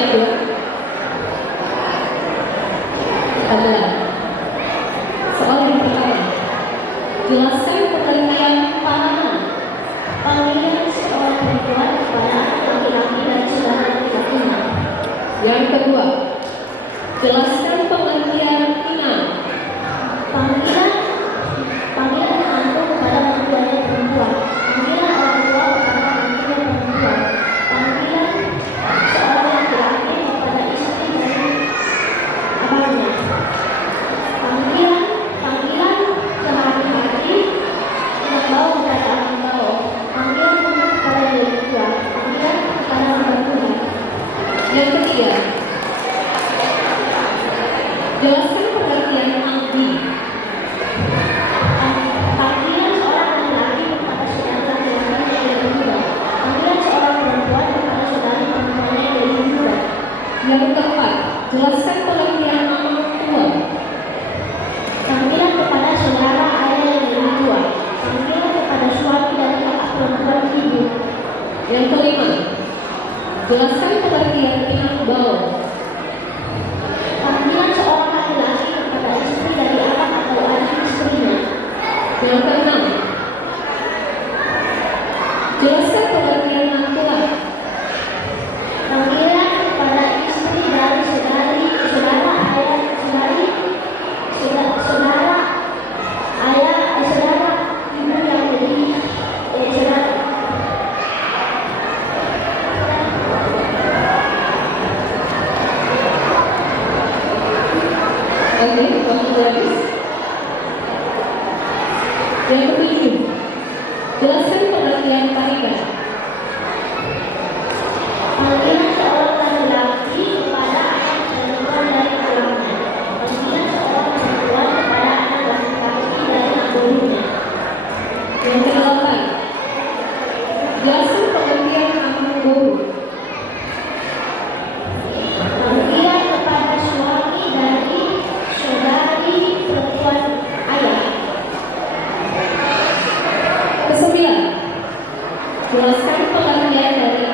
yang kedua adalah soal yang pertama. Jelaskan pengertian pasangan. Panggilan seorang perempuan kepada anak laki-laki dan saudara laki-lakinya. Yang kedua, jelaskan pengertian inang. Panggilan menantu kepada menantunya perempuan. Panggilan orang tua kepada menantunya perempuan. Panggilan seorang laki-laki kepada istri dari abangnya. Panggilan laki-laki yang bawa kepada orang bawa. Panggilan kepada diri tua. Panggilan kepada membantunya. Yang ketiga, jelaskan pengertian anggi. Panggilan seorang laki-laki kepada saudara laki-laki yang lebih muda. Panggilan seorang perempuan kepada saudari perempuannya yang lebih muda. Yang keempat, jelaskan pengertian orang tua. Panggilan kepada saudara ayah yang lebih tua. Panggilan kepada suami dan kakak perempuan ibu. Yang kelima, jelaskan pengertian inang bau. Panggilan seorang laki-laki kepada istri dari abang atau adik istrinya. Yang keenam, jelaskan pengertian mantua. Panggilan kepada istri dari saudara ayah saudara ibu yang lebih saudara. Oke, waktu habis. Yang ketujuh, jelaskan pengertian parikan. Panggilan seorang laki-laki kepada anak perempuan dari kalangannya. Panggilan seorang perempuan kepada anak laki-laki dari ibunya. Yang kedelapan, jelaskan pengertian anak guru. Panggilan kepada suami dari saudari perempuan ayah. Kesembilan, jelaskan pengertian dari